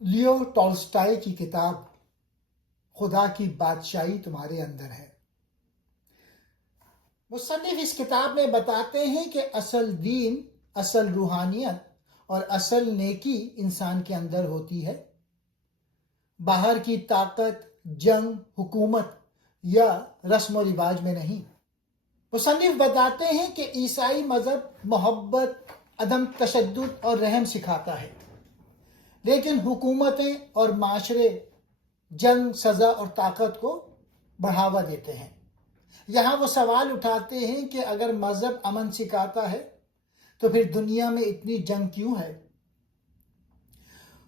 لیو Tolstoy کی کتاب خدا کی بادشاہی تمہارے اندر ہے۔ مصنف اس کتاب میں بتاتے ہیں کہ اصل دین، اصل روحانیت اور اصل نیکی انسان کے اندر ہوتی ہے، باہر کی طاقت، جنگ، حکومت یا رسم و رواج میں نہیں۔ مصنف بتاتے ہیں کہ عیسائی مذہب محبت، عدم تشدد اور رحم سکھاتا ہے، لیکن حکومتیں اور معاشرے جنگ، سزا اور طاقت کو بڑھاوا دیتے ہیں۔ یہاں وہ سوال اٹھاتے ہیں کہ اگر مذہب امن سکھاتا ہے تو پھر دنیا میں اتنی جنگ کیوں ہے؟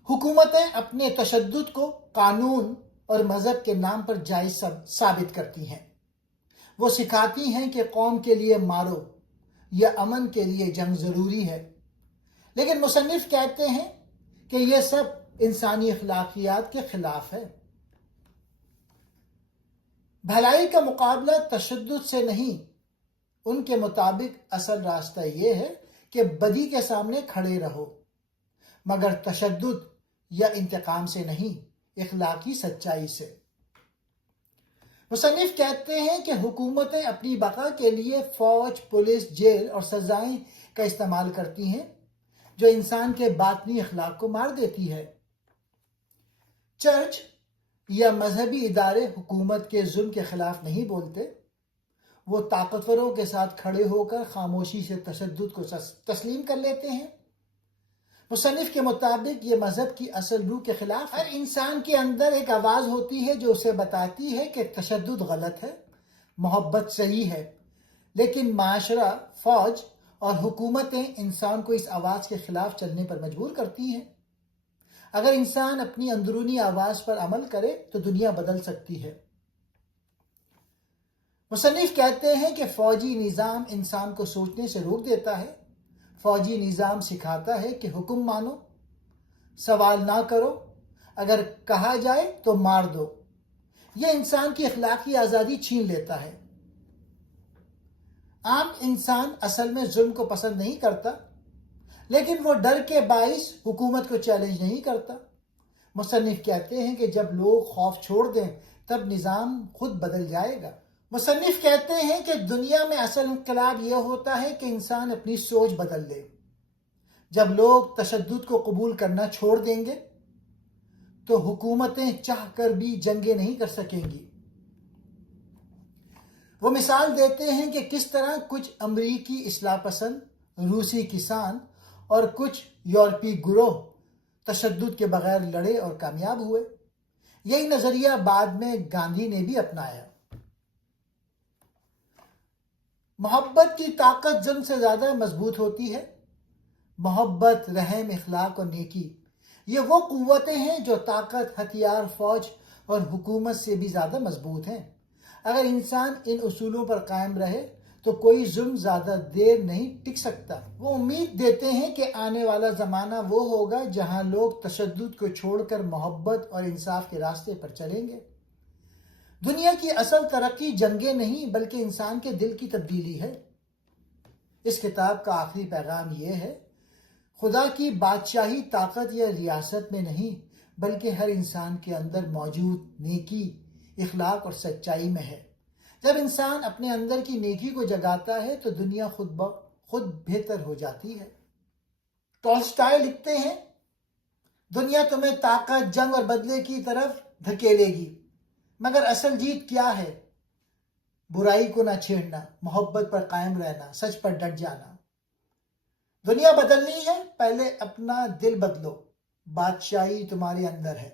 حکومتیں اپنے تشدد کو قانون اور مذہب کے نام پر جائز ثابت کرتی ہیں۔ وہ سکھاتی ہیں کہ قوم کے لیے مارو یا امن کے لیے جنگ ضروری ہے، لیکن مصنف کہتے ہیں کہ یہ سب انسانی اخلاقیات کے خلاف ہے۔ بھلائی کا مقابلہ تشدد سے نہیں، ان کے مطابق اصل راستہ یہ ہے کہ بدی کے سامنے کھڑے رہو، مگر تشدد یا انتقام سے نہیں، اخلاقی سچائی سے۔ مصنف کہتے ہیں کہ حکومتیں اپنی بقا کے لیے فوج، پولیس، جیل اور سزائیں کا استعمال کرتی ہیں جو انسان کے باطنی اخلاق کو مار دیتی ہے۔ چرچ یا مذہبی ادارے حکومت کے ظلم کے خلاف نہیں بولتے، وہ طاقتوروں کے ساتھ کھڑے ہو کر خاموشی سے تشدد کو تسلیم کر لیتے ہیں۔ مصنف کے مطابق یہ مذہب کی اصل روح کے خلاف ہے۔ ہر انسان کے اندر ایک آواز ہوتی ہے جو اسے بتاتی ہے کہ تشدد غلط ہے، محبت صحیح ہے، لیکن معاشرہ، فوج اور حکومتیں انسان کو اس آواز کے خلاف چلنے پر مجبور کرتی ہیں۔ اگر انسان اپنی اندرونی آواز پر عمل کرے تو دنیا بدل سکتی ہے۔ مصنف کہتے ہیں کہ فوجی نظام انسان کو سوچنے سے روک دیتا ہے۔ فوجی نظام سکھاتا ہے کہ حکم مانو، سوال نہ کرو، اگر کہا جائے تو مار دو۔ یہ انسان کی اخلاقی آزادی چھین لیتا ہے۔ عام انسان اصل میں ظلم کو پسند نہیں کرتا، لیکن وہ ڈر کے باعث حکومت کو چیلنج نہیں کرتا۔ مصنف کہتے ہیں کہ جب لوگ خوف چھوڑ دیں تب نظام خود بدل جائے گا۔ مصنف کہتے ہیں کہ دنیا میں اصل انقلاب یہ ہوتا ہے کہ انسان اپنی سوچ بدل لے۔ جب لوگ تشدد کو قبول کرنا چھوڑ دیں گے تو حکومتیں چاہ کر بھی جنگیں نہیں کر سکیں گی۔ وہ مثال دیتے ہیں کہ کس طرح کچھ امریکی اصلاح پسند، روسی کسان اور کچھ یورپی گروہ تشدد کے بغیر لڑے اور کامیاب ہوئے۔ یہی نظریہ بعد میں گاندھی نے بھی اپنایا۔ محبت کی طاقت ظلم سے زیادہ مضبوط ہوتی ہے۔ محبت، رحم، اخلاق اور نیکی، یہ وہ قوتیں ہیں جو طاقت، ہتھیار، فوج اور حکومت سے بھی زیادہ مضبوط ہیں۔ اگر انسان ان اصولوں پر قائم رہے تو کوئی ظلم زیادہ دیر نہیں ٹک سکتا۔ وہ امید دیتے ہیں کہ آنے والا زمانہ وہ ہوگا جہاں لوگ تشدد کو چھوڑ کر محبت اور انصاف کے راستے پر چلیں گے۔ دنیا کی اصل ترقی جنگیں نہیں بلکہ انسان کے دل کی تبدیلی ہے۔ اس کتاب کا آخری پیغام یہ ہے: خدا کی بادشاہی طاقت یا ریاست میں نہیں بلکہ ہر انسان کے اندر موجود نیکی، اخلاق اور سچائی میں ہے۔ جب انسان اپنے اندر کی نیکی کو جگاتا ہے تو دنیا خود بہتر ہو جاتی ہے۔ ٹالسٹائی لکھتے ہیں، دنیا تمہیں طاقت، جنگ اور بدلے کی طرف دھکیلے گی، مگر اصل جیت کیا ہے؟ برائی کو نہ چھیڑنا، محبت پر قائم رہنا، سچ پر ڈٹ جانا۔ دنیا بدلنی ہے، پہلے اپنا دل بدلو، بادشاہی تمہارے اندر ہے۔